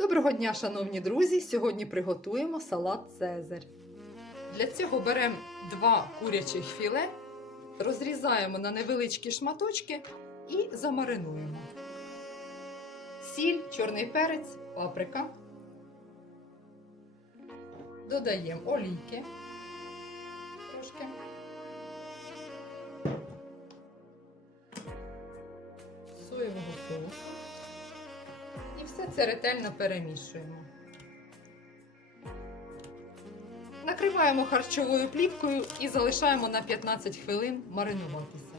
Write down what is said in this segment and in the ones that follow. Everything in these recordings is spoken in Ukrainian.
Доброго дня, шановні друзі! Сьогодні приготуємо салат Цезарь. Для цього беремо два курячих філе, розрізаємо на невеличкі шматочки і замаринуємо. Сіль, чорний перець, паприка. Додаємо олійки трошки. Все це ретельно перемішуємо. Накриваємо харчовою плівкою і залишаємо на 15 хвилин маринуватися.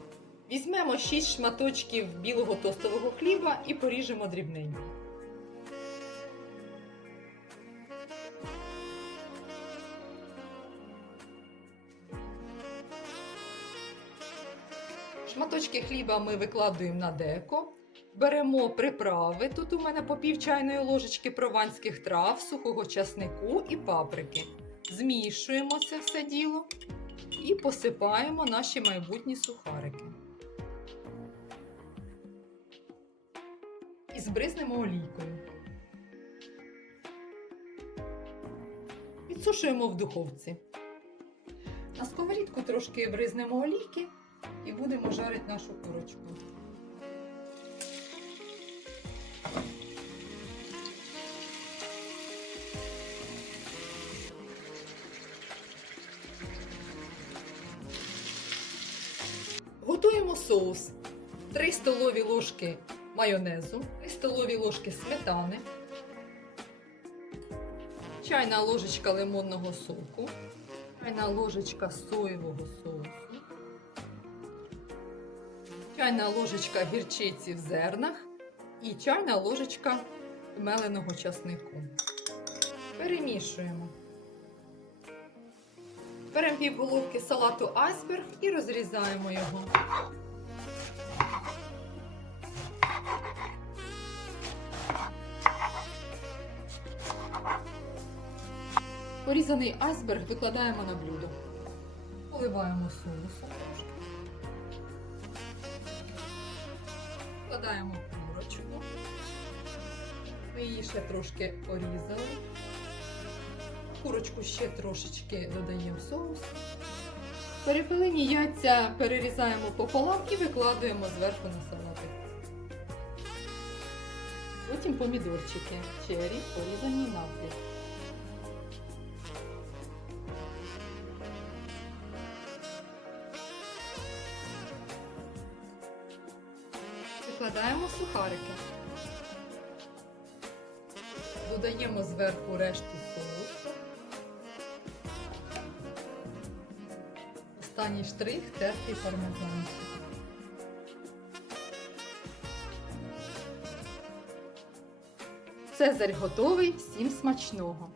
Візьмемо 6 шматочків білого тостового хліба і поріжемо дрібненько. Шматочки хліба ми викладуємо на деко. Беремо приправи. Тут у мене по пів чайної ложечки прованських трав, сухого часнику і паприки. Змішуємо це все діло і посипаємо наші майбутні сухарики. І збризнемо олійкою. Підсушуємо в духовці. На сковорідку трошки бризнемо олійки і будемо жарити нашу курочку. Готуємо соус. 3 столові ложки майонезу, 3 столові ложки сметани, чайна ложечка лимонного соку, чайна ложечка соєвого соусу, чайна ложечка гірчиці в зернах і чайна ложечка меленого часнику. Перемішуємо. Беремо півголовки салату айсберг і розрізаємо його. Порізаний айсберг викладаємо на блюдо. Поливаємо соусом трошки. Вкладаємо курочку. Ми її ще трошки порізали. Курочку ще трошечки додаємо соус. Перепилені яйця перерізаємо пополам і викладаємо зверху на салатик. Потім помідорчики чері порізані навпіл. Викладаємо сухарики. Додаємо зверху решту соусу. Останній штрих тертий пармезан. Цезарь готовий, всім смачного!